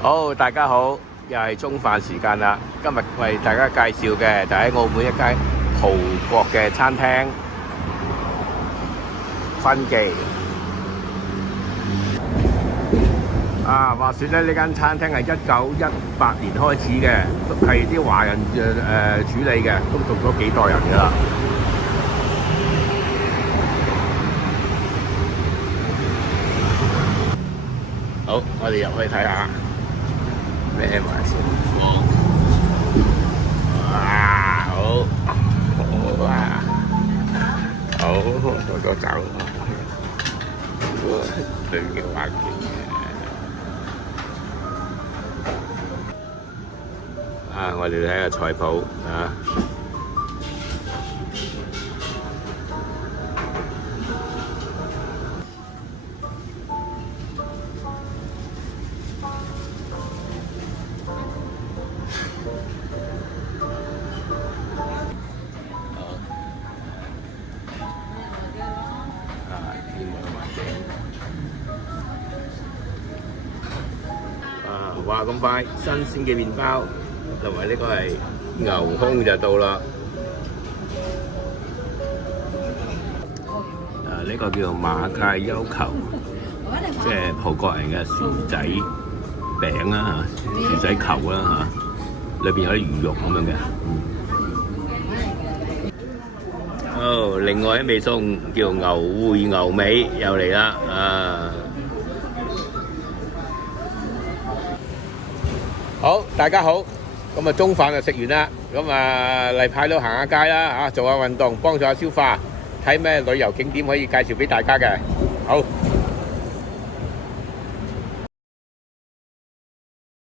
好，大家好，又係中飯時間啦。今日為大家介紹嘅就喺澳門一間葡國嘅餐廳芬記。話說咧，呢間餐廳係1918年開始嘅，都係啲華人處理嘅，都做咗幾代人㗎啦。好，我哋入去睇下咩埋先。哇，好，哇，好，多多走，對嘅環境我哋睇下菜譜啊。哇！咁快，新鮮嘅麵包同埋呢個係牛胸就到啦。呢個叫做馬介休球，即係葡國人嘅薯仔餅啦嚇，薯仔球啦嚇，裏邊有啲魚肉咁樣嘅。另外一味餸叫牛燴牛尾又嚟啦好，大家好，咁中飯就食完啦，咁例牌都行下街啦，做下運動，幫助下消化，睇咩旅遊景點可以介紹俾大家嘅，好。